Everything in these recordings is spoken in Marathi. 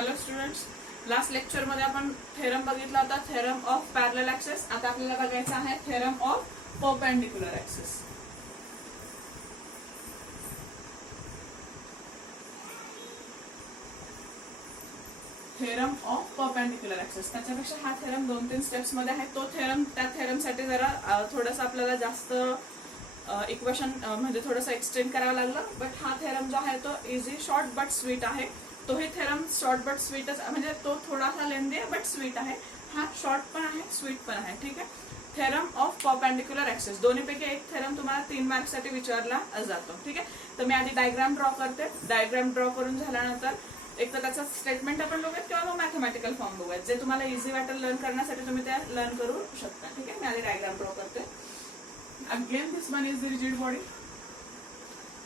हॅलो स्टुडंट्स, लास्ट लेक्चर मध्ये आपण थेरम बघितला होता, थेरम ऑफ पॅरलल ऍक्सेस. आता आपल्याला बघायचा आहे theorem of perpendicular axes. Theorem of perpendicular axes, त्याच्यापेक्षा हा थेरम 2-3 स्टेप्स मध्ये आहे. तो थेरम त्या थेरम साठी जरा थोडंसं आपल्याला जास्त इक्वेशन म्हणजे थोडंसं एक्सटेंड करावं लागलं. बट हा थेरम जो आहे तो इझी, शॉर्ट बट स्वीट आहे. तोही थेरम शॉर्ट बट स्वीटच, म्हणजे तो थोडासा लेंदी आहे बट स्वीट आहे. हा शॉर्ट पण आहे, स्वीट पण आहे. ठीक आहे. थेरम ऑफ परपेंडिक्युलर ऍक्सेस, दोन्हीपैकी एक थेरम तुम्हाला 3 मार्क्स साठी विचारला जातो. ठीक आहे. तर मी आधी डायग्राम ड्रॉ करते. डायग्राम ड्रॉ करून झाल्यानंतर एक तर त्याचा स्टेटमेंट आपण बघूयात किंवा मग मॅथमॅटिकल फॉर्म बघूयात. जे तुम्हाला इझी वाटेल लर्न करण्यासाठी तुम्ही त्या लर्न करू शकता. ठीक आहे. मी आधी डायग्राम ड्रॉ करते. Again this one is the rigid body.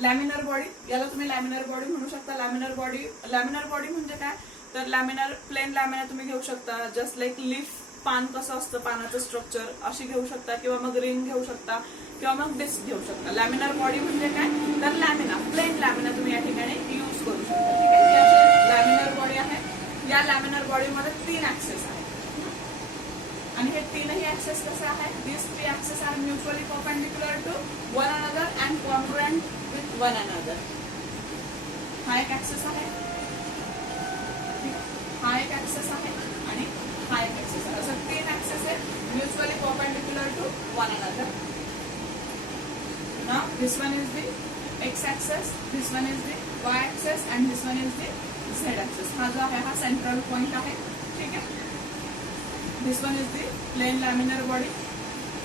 Laminar body, याला तुम्ही लॅमिनर बॉडी म्हणू शकता. लॅमिनर बॉडी म्हणजे काय, तर लॅमिनर, प्लेन लॅमिनर तुम्ही घेऊ शकता. जस्ट लाईक लीफ, पान कसं असतं, पानाचं स्ट्रक्चर अशी घेऊ शकता, किंवा मग रिंग घेऊ शकता, किंवा मग डिस्क घेऊ शकता. लॅमिनर बॉडी म्हणजे काय, तर लॅमिना, प्लेन लॅमिना तुम्ही या ठिकाणी यूज करू शकता. ठीक आहे. ही अशी लॅमिनर बॉडी आहे. या लॅमिनर बॉडीमध्ये 3 ऍक्सेस आहेत आणि हे 3ही ऍक्सेस कसे आहेत, this 3 axes are mutually perpendicular to one another and congruent with one another. हा एक ऍक्सेस आहे, हा एक ऍक्सेस आहे आणि हा एक ऍक्सेस आहे. असं 3 ऍक्सेस आहेत mutually perpendicular to one another. Now this one is the x axes, this one is the y axes and this one is the z axes. हा जो आहे हा सेंट्रल पॉइंट आहे. ठीक आहे. This one is the plain laminar body.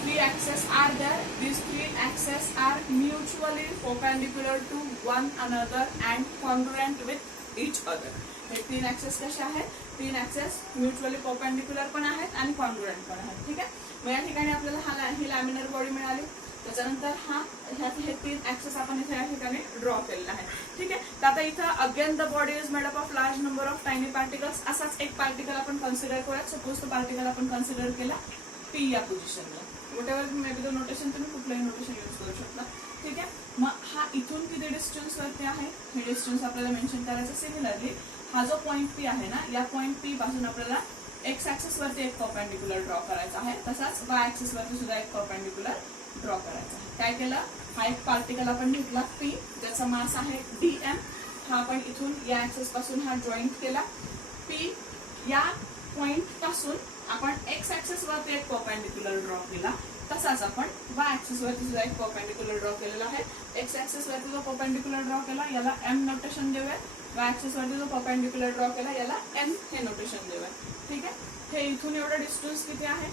3 axes are there. These 3 axes are mutually perpendicular to one another and congruent with each other. हे 3 axes कसे आहेत, 3 axes mutually perpendicular पण आहेत आणि congruent पण आहेत. ठीक आहे. मग या ठिकाणी आपल्याला ही लॅमिनर बॉडी मिळाली. त्याच्यानंतर हे 3 ऍक्सेस आपण इथे या ठिकाणी ड्रॉ केलेला आहे. ठीक आहे. तर आता इथं again the body is made up of large number of tiny particles. असाच एक पार्टिकल आपण कन्सिडर करूयात. सपोज तो पार्टिकल आपण कन्सिडर केला पी या पोझिशनला. Whatever may be the notation, तुम्ही कुठलंही नोटेशन यूज करू शकता. ठीक आहे. मग हा इथून किती डिस्टन्स वरती आहे, हे डिस्टन्स आपल्याला मेन्शन करायचं. सिमिलरली हा जो पॉईंट पी आहे ना, या पॉईंट पी पासून आपल्याला एक्स ऍक्सिस वरती एक परपेंडिक्युलर ड्रॉ करायचा आहे. तसाच वाय ऍक्सिस वरती सुद्धा एक परपेंडिक्युलर ड्रॉ करायचा आहे. काय केलं, हा एक पार्टिकल आपण घेतला पी, ज्याचा मास आहे dm. हा आपण इथून या ऍक्सिस पासून हा जॉईंट केला. पी या पॉइंट पासून आपण एक्स ऍक्सिस वरती एक परपेंडिक्युलर ड्रॉ केला. तसाच आपण वाय ऍक्सिस वरती सुद्धा एक परपेंडिक्युलर ड्रॉ केलेला आहे. एक्स ऍक्सिस वरती जो परपेंडिक्युलर ड्रॉ केला याला एम नोटेशन देऊया. वाय ऍक्सिस वरती जो परपेंडिक्युलर ड्रॉ केला याला एन हे नोटेशन देऊया. ठीक आहे. हे इथून एवढा डिस्टन्स किती आहे.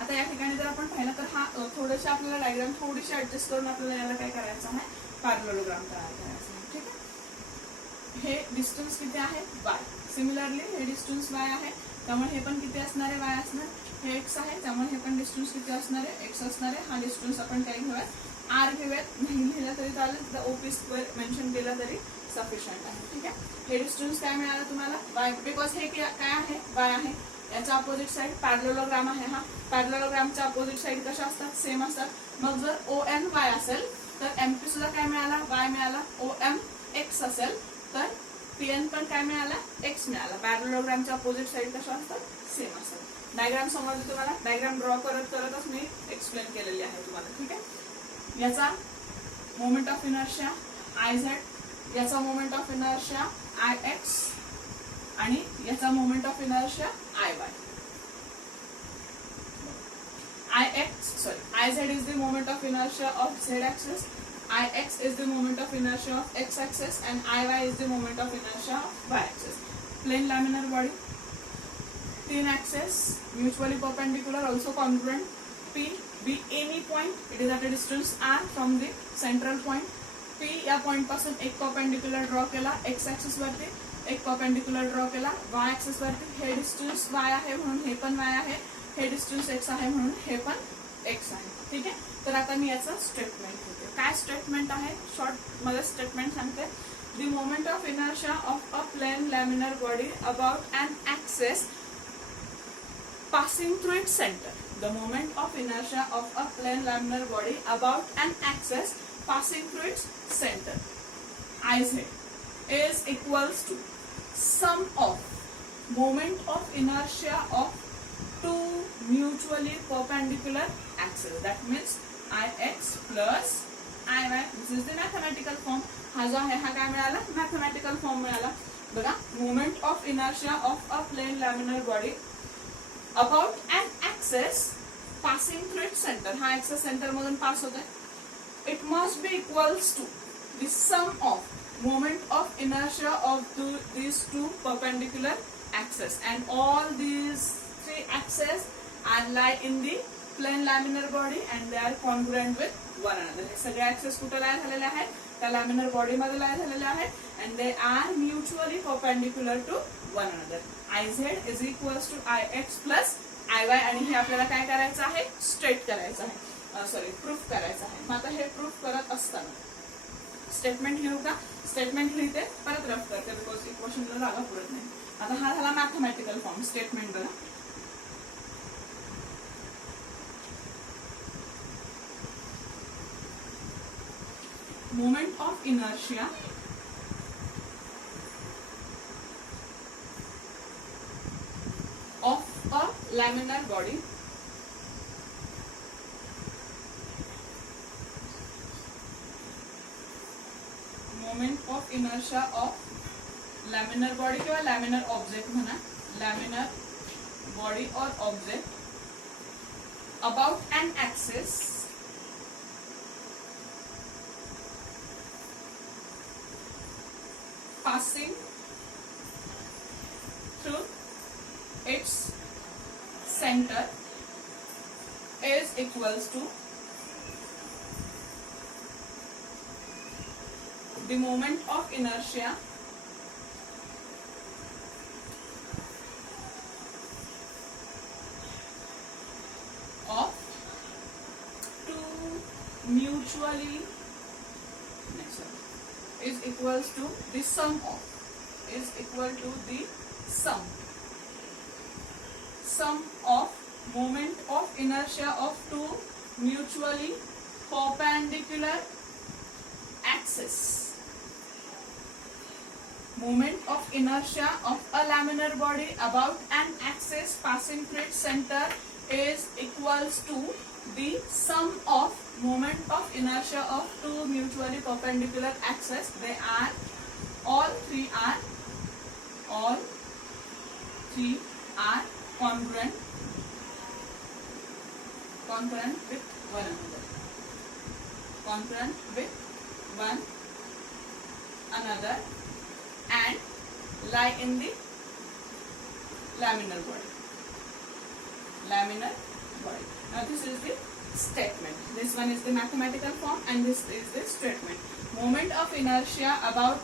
आता या ठिकाणी जर आपण पाहिलं तर हा थोडेसे आपल्याला डायग्राम थोडीशी ऍडजस्ट करून आपल्याला याला काय करायचं आहे, पॅरलेलोग्राम तयार करायचा आहे. ठीक आहे. हे डिस्टन्स किती आहे, वाय. सिमिलरली हे डिस्टन्स वाय आहे, त्यामुळे हे पण किती असणार आहे, वाय असणार. हे एक्स आहे, त्यामुळे हे पण डिस्टन्स किती असणार आहे, एक्स असणार आहे. हा डिस्टन्स आपण काय घेऊयात, आर घेऊयात. नाही लिहिलं तरी चालेल, ओपी स्क्वेअर मेन्शन केला तरी सफिशियंट आहे. ठीक आहे. हे डिस्टन्स काय मिळालं तुम्हाला, वाय, बिकॉज हे काय आहे, वाय आहे. याचा अपोजिट साइड पॅरलेलोग्राम आहे. हा पॅरलेलोग्रामच्या अपोजिट साइड कशा असतात, सेम असतात. मग जर ओ एन वाय असेल तर एमपी सुद्धा काय मिळाला, वाय मिळाला. ओ एम एक्स असेल तर पीएन पण काय मिळाला, एक्स मिळाला. पॅरलेलोग्रामच्या अपोजिट साइड कशा असतात, सेम असतात. डायग्राम समजली तुम्हाला. डायग्राम ड्रॉ करतच मी एक्सप्लेन केलेली आहे तुम्हाला. ठीक आहे. याचा moment of inertia I z, याचा moment of inertia I x आणि याचा moment of inertia I y. IZ is the moment of inertia of z axis, Ix is the moment of inertia of x axis and Iy is the moment of inertia of y axis. Plain laminar body, 3 axes mutually perpendicular, also congruent. P be any point, it is at a distance r from the central point. P या पॉइंट पासून एक परपेंडिक्युलर ड्रॉ केला, x axis वरती एक परपेंडिक्युलर ड्रॉ केला. y axis वरती हे डिस्टन्स y आहे म्हणून हे पण y आहे, हे डिस्टन्स x आहे म्हणून हे पण x आहे. ठीक आहे. तर आता मी याचं स्टेटमेंट घेते. काय स्टेटमेंट आहे, शॉर्ट मध्ये स्टेटमेंट सांगते. The moment of inertia of a plane laminar body about an axes passing through its center. The moment of inertia of a plane laminar body about an axis passing through its center, Iz, is equals to sum of moment of inertia of two mutually perpendicular axes. That means Ix plus Iy. This is the mathematical form. हा जो आहे हा काय मिळाला, मॅथमॅटिकल फॉर्म मिळाला. बघा, moment of inertia of a plane laminar body about an axes passing through its centre. हा ऍक्सेस सेंटर मधून पास होतोय. It must be equals to the sum of moment of inertia of these two perpendicular axes, and all these three axes are lie in the plane laminar body and they are congruent with one another. हे सगळे axes कुठे lie झालेले आहेत, त्या laminar body मध्ये lie झालेले आहेत, and they are mutually perpendicular to one another. Iz is equals to Ix plus Iy. आणि हे आपल्याला काय करायचं आहे, स्ट्रेट करायचं आहे, सॉरी प्रूफ करायचं आहे. मग आता हे प्रूफ करत असताना स्टेटमेंट लिहू का, स्टेटमेंट लिहिते परत रफ करते बिकॉज इक्वेशनला जागा पुरत नाही. आता हा झाला मॅथमॅटिकल फॉर्म. स्टेटमेंट बघा, moment of inertia of a laminar body moment of inertia of laminar body किंवा लॅमिनर ऑब्जेक्ट म्हणा, लॅमिनर बॉडी और object about an axis passing through its center is equals to the moment of inertia of two mutually is equals to the sum of is equal to the sum of moment of inertia of two mutually perpendicular axes. Moment of inertia of a laminar body about an axis passing through its center is equals to the sum of moment of inertia of two mutually perpendicular axes. They are all three are congruent with one another. Congruent with one another and lie in the laminar body. Now this is the statement. This one is the mathematical form and this is the statement. Moment of inertia of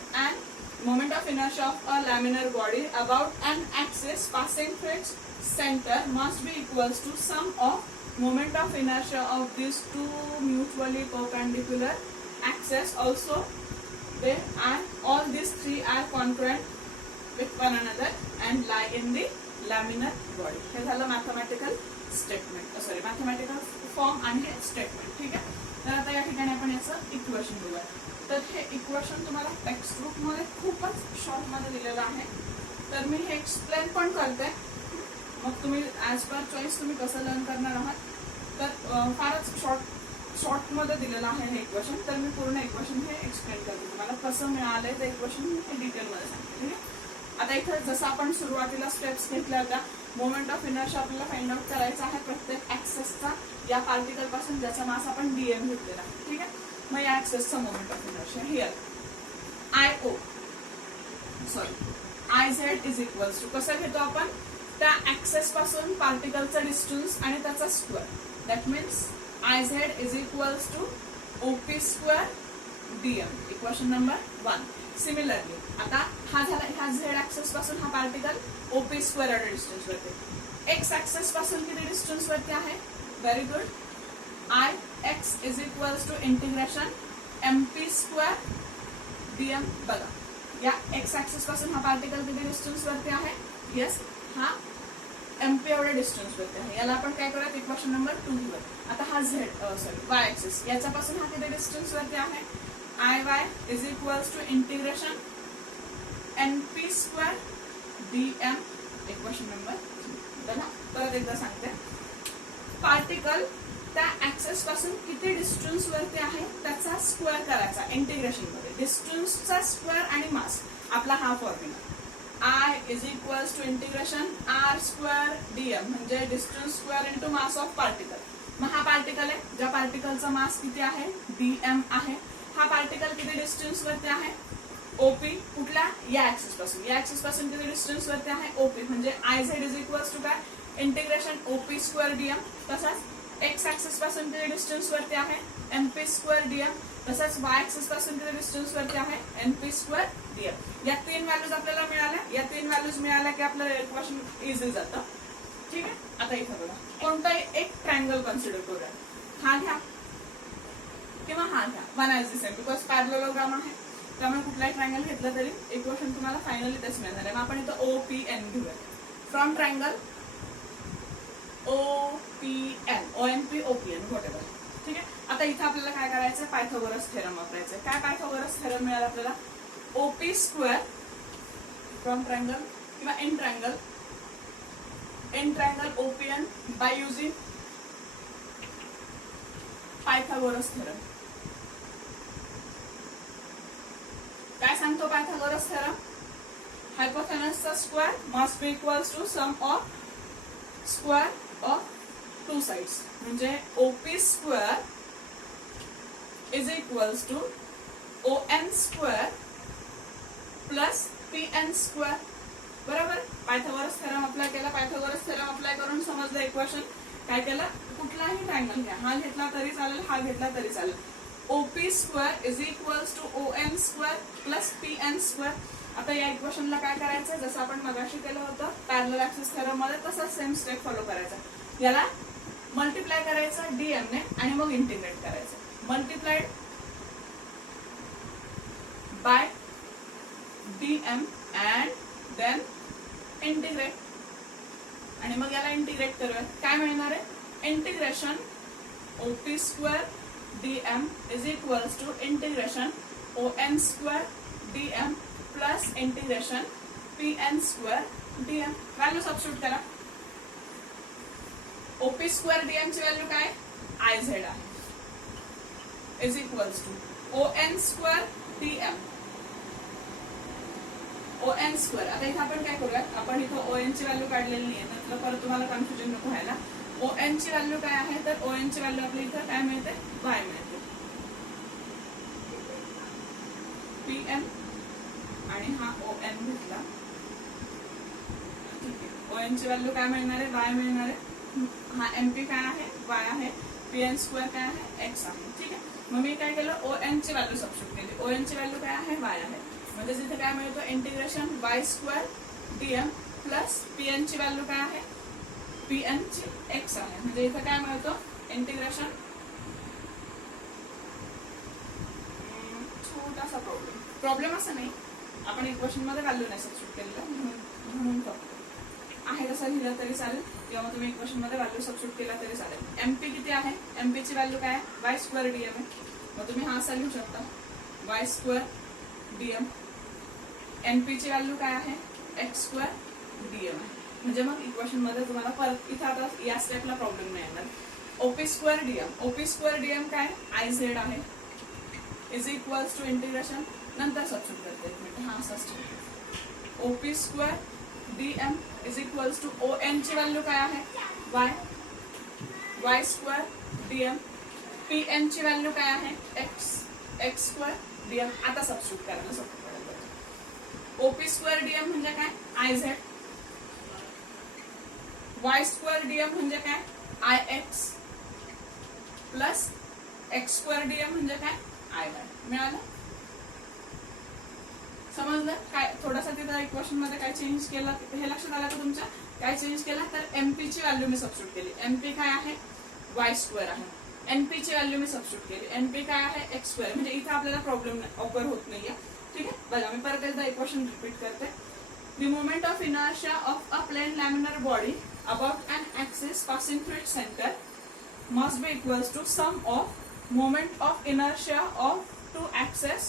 a laminar body about an axis passing through its center must be equals to sum of moment of inertia of these two mutually perpendicular axes. Also they are all these three are congruent with one another and lie in the laminar body. हे झालं mathematical statement, sorry mathematical form आणि हे स्टेटमेंट. ठीक आहे, तर आता या ठिकाणी आपण याचं इक्वेशन बघूया. तर हे इक्वेशन तुम्हाला टेक्स्ट बुक मध्ये खूपच शॉर्ट मध्ये दिलेलं आहे, तर मी हे एक्सप्लेन पण करते. मग तुम्ही ऍज पर चॉईस तुम्ही कसं लर्न करणार आहात. तर फारच शॉर्ट मध्ये दिलेलं आहे हे इक्वेशन, तर मी पूर्ण इक्वेशन हे एक्सप्लेन करते तुम्हाला कसं मिळालंय ते इक्वेशन हे डिटेल मध्ये सांगते. ठीक आहे, आता इथं जसं आपण सुरुवातीला स्टेप्स घेतल्या होत्या, मोमेंट ऑफ इनर्शिया आपल्याला फाइंड आउट करायचा आहे प्रत्येक ऍक्सेसचा, या पार्टिकल पासून ज्याचा मास आपण डीएम घेतलेला आहे. ठीक आहे, मग या ऍक्सेसचा moment of inertia here Iz is equals to कसं घेतो आपण, त्या ऍक्सेस पासून पार्टिकलचा डिस्टन्स आणि त्याचा square. That means Iz is equals to OP square dm. Equation number 1. Similarly आता हा झाला, ह्या झेड ऍक्सेस पासून हा पार्टिकल OP स्क्वेअर एवढ्या डिस्टन्स वरती, एक्स ऍक्सेस पासून किती डिस्टन्स वरती आहे, very good. Ix is equals to integration MP square dm. बघा, या एक्स ऍक्सेस पासून हा पार्टिकल किती डिस्टन्स वरती आहे, येस हा MP एवढ्या डिस्टन्स वरती आहे. याला आपण काय करूयात, इक्वेशन नंबर 2 वर. आता हा वाय ऍक्सेस याच्यापासून हा किती डिस्टन्स वरती आहे, Iy is equals to integration NP square DM equation number 3. परत एकदा सांगते. पार्टिकल त्या ऍक्सेस पासून किती डिस्टन्स वरती आहे त्याचा स्क्वेअर करायचा इंटिग्रेशन मध्ये. डिस्टन्सचा स्क्वेअर आणि मास आपला हा formula. I is equals to integration R square dm म्हणजे distance square into mass of particle. मग हा पार्टिकल आहे, ज्या पार्टिकलचा मास किती आहे dm आहे. हा पार्टिकल किती डिस्टन्स वरती आहे OP. कुठल्या या ऍक्सिस पासून, या ऍक्सिस पासून किती डिस्टन्स वरती आहे OP म्हणजे IZ इज इक्वल्स टू काय इंटिग्रेशन OP स्क्वेअर dm. तसाच एक्स ऍक्सिस पासून किती डिस्टन्स वरती आहे MP स्क्वेअर dm. तसंच y ऍक्सिस पासून किती डिस्टन्स वरती आहे NP स्क्वेअर dm. या 3 व्हॅल्यूज आपल्याला मिळाल्या. या 3 व्हॅल्यूज मिळाल्या की आपलं इक्वेशन इझी जातं. ठीक आहे. आता इथं बघा कोणताही एक ट्रायंगल कन्सिडर करूया. हा घ्या किंवा हा घ्या. One as the same because parallelogram आहे त्यामुळे कुठलाही ट्रायंगल घेतलं तरी इक्वेशन तुम्हाला फायनली तेच मिळणार आहे. मग आपण इथं OPN घेऊया. From triangle OPN ONP OPN whatever. ठीक आहे. आता इथं आपल्याला काय करायचं पायथागोरस थेरम वापरायचं. काय पायथागोरस थेरम मिळाला आपल्याला OP स्क्वेअर फ्रॉम ट्रायंगल किंवा in triangle OPN by using Pythagoras theorem. काय सांगतो पायथागोरस थेरम? हायपोथेनसचा square must be equals to sum of square of two sides म्हणजे OP square is equals to ON square plus PN square. बरोबर. पायथागोरस थेरम अप्लाय केला. पायथागोरस थेरम अप्लाय करून समजलं इक्वेशन. काय केलं कुठलाही ट्रायंगल घ्या, हा घेतला तरी चालेल, हा घेतला तरी चालेल. OP square is equals to ON square plus PN square. आता या इक्वेशनला काय करायचं जसं आपण मगाशी केलं होतं पॅरलल ऍक्सिस थेरम मध्ये तसंच सेम स्टेप फॉलो करायचा. याला मल्टिप्लाय करायचं DM ने आणि मग इंटिग्रेट करायचं. Multiplied by DM and then integrate आणि मग याला इंटिग्रेट करूया. काय मिळणार आहे integration OP square DM is equals to integration ON square DM plus integration PN square DM. Value substitute करा. OP स्क्वेअर DM ची व्हॅल्यू काय IZ आहे is equals to ON square DM ON square. आता इथे आपण काय करूया आपण इथं ON ची व्हॅल्यू काढलेली नाही नंतर परत तुम्हाला कन्फ्युजन नको व्हायला. ON ची व्हॅल्यू काय आहे तर ON ची व्हॅल्यू आपल्या इथं काय मिळते y मिळते. PM आणि हा ON घेतला. ठीक आहे. ON ची व्हॅल्यू काय मिळणार आहे y मिळणार आहे. हा MP काय आहे y आहे. PN स्क्वेअर काय आहे x आहे. ठीक आहे. मग मी काय केलं ON ची व्हॅल्यू सबस्टिट्यूट केली. ON ची व्हॅल्यू काय आहे y आहे म्हणजे तिथे काय मिळतो integration y square DM plus PN ची व्हॅल्यू काय आहे PN ची x आहे म्हणजे इथे काय मिळतो इंटिग्रेशन. छोटासा प्रॉब्लेम असं नाही आपण इक्वेशन मध्ये व्हॅल्यू नाही सबस्टिट्यूट केलेलं म्हणून आहे तसं लिहिलं तरी चालेल किंवा तुम्ही इक्वेशन मध्ये व्हॅल्यू सबस्टिट्यूट केला तरी चालेल. MP किती आहे MP ची व्हॅल्यू काय आहे y स्क्वेअर DM आहे मग तुम्ही हा असा लिहू शकता y स्क्वेअर DM. NP ची व्हॅल्यू काय आहे x स्क्वेअर DM आहे म्हणजे मग इक्वेशन मध्ये तुम्हाला परत इथं आता या स्टेपला प्रॉब्लेम नाही येणार. OP स्क्वेअर DM काय IZ आहे इज इक्वल्स टू इंटिग्रेशन नंतर सबस्टिट्यूट करते हा असा step. OP square DM is equals to ON ची व्हॅल्यू काय आहे y स्क्वेअर DM. PN ची व्हॅल्यू काय आहे x स्क्वेअर DM. आता सबस्टिट्यूट करायला सोपं पडेल. OP स्क्वेअर DM म्हणजे काय IZ. y स्क्वेअर DM म्हणजे काय IX plus x square DM म्हणजे काय IY. मिळालं समजलं काय थोडासा तिथं इक्वेशन मध्ये काय चेंज केलं हे लक्षात आलं का तुमच्या काय चेंज केलं तर MP ची व्हॅल्यू मी सबस्टिट्यूट केली. MP काय आहे y स्क्वेअर आहे. NP ची व्हॅल्यू मी सबस्टिट्यूट केली. NP काय आहे x स्क्वेअर म्हणजे इथे आपल्याला प्रॉब्लेम ऑकर होत नाहीये. ठीक आहे. बघा मी परत एकदा इक्वेशन रिपीट करते. The moment of inertia of a plane laminar body about an axis passing through its center must be equals to sum of moment of inertia of two axes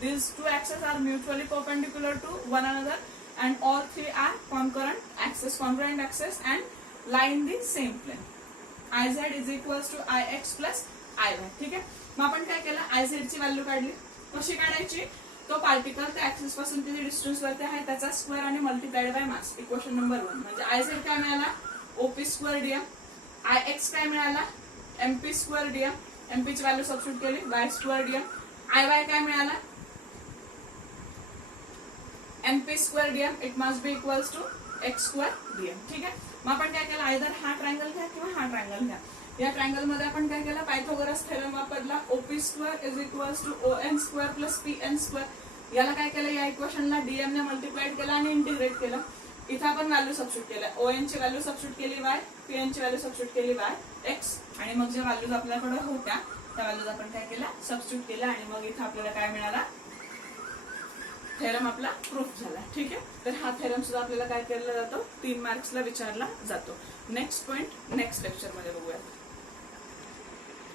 these two axes are mutually perpendicular to one another and all three are congruent axes and lie in the same plane. Iz is equals to Ix plus Iy. ठीक आहे. मग आपण काय केलं, Iz ची व्हॅल्यू काढली. कशी काढायची, तो पार्टिकल त्या ऍक्सिस पासून किती डिस्टन्स वरती आहे त्याचा स्क्वेअर आणि multiplied by mass. Equation number 1 म्हणजे Iz काय मिळाला, OP स्क्वेअर dm. Ix काय मिळाला, MP स्क्वेअर dm. MP ची व्हॅल्यू सबस्टिट्यूट केली, y स्क्वेअर dm. Iy काय मिळाला, MP square dm. It must be equals to x square dm. ठीक आहे. मग आपण काय केलं, आयदर हा ट्रायंगल घ्या किंवा हा ट्रायंगल घ्या. या ट्रायंगल मध्ये आपण काय केलं, पायथागोरस थेरम वापरला. OP square is equals to ON square plus PN square. याला काय केलं, या इक्वेशनला dm ने मल्टिप्लाइड केलं आणि इंटिग्रेट केलं. इथे आपण व्हॅल्यू सबस्टिट्यूट केल्या. ON ची व्हॅल्यू सबस्टिट्यूट केली y, PN ची व्हॅल्यू सबस्टिट्यूट केली y, x आणि मग ज्या व्हॅल्यूज आपल्याकडे होत्या त्या व्हॅल्यूज आपण काय केल्या, सबस्टिट्यूट केल्या आणि मग इथे आपल्याला काय मिळाला, थेरम आपला प्रूफ झाला. ठीक आहे. तर हा थेरम सुद्धा आपल्याला काय केला जातो, 3 मार्क्सला विचारला जातो. नेक्स्ट पॉइंट नेक्स्ट लेक्चर मध्ये बघूया.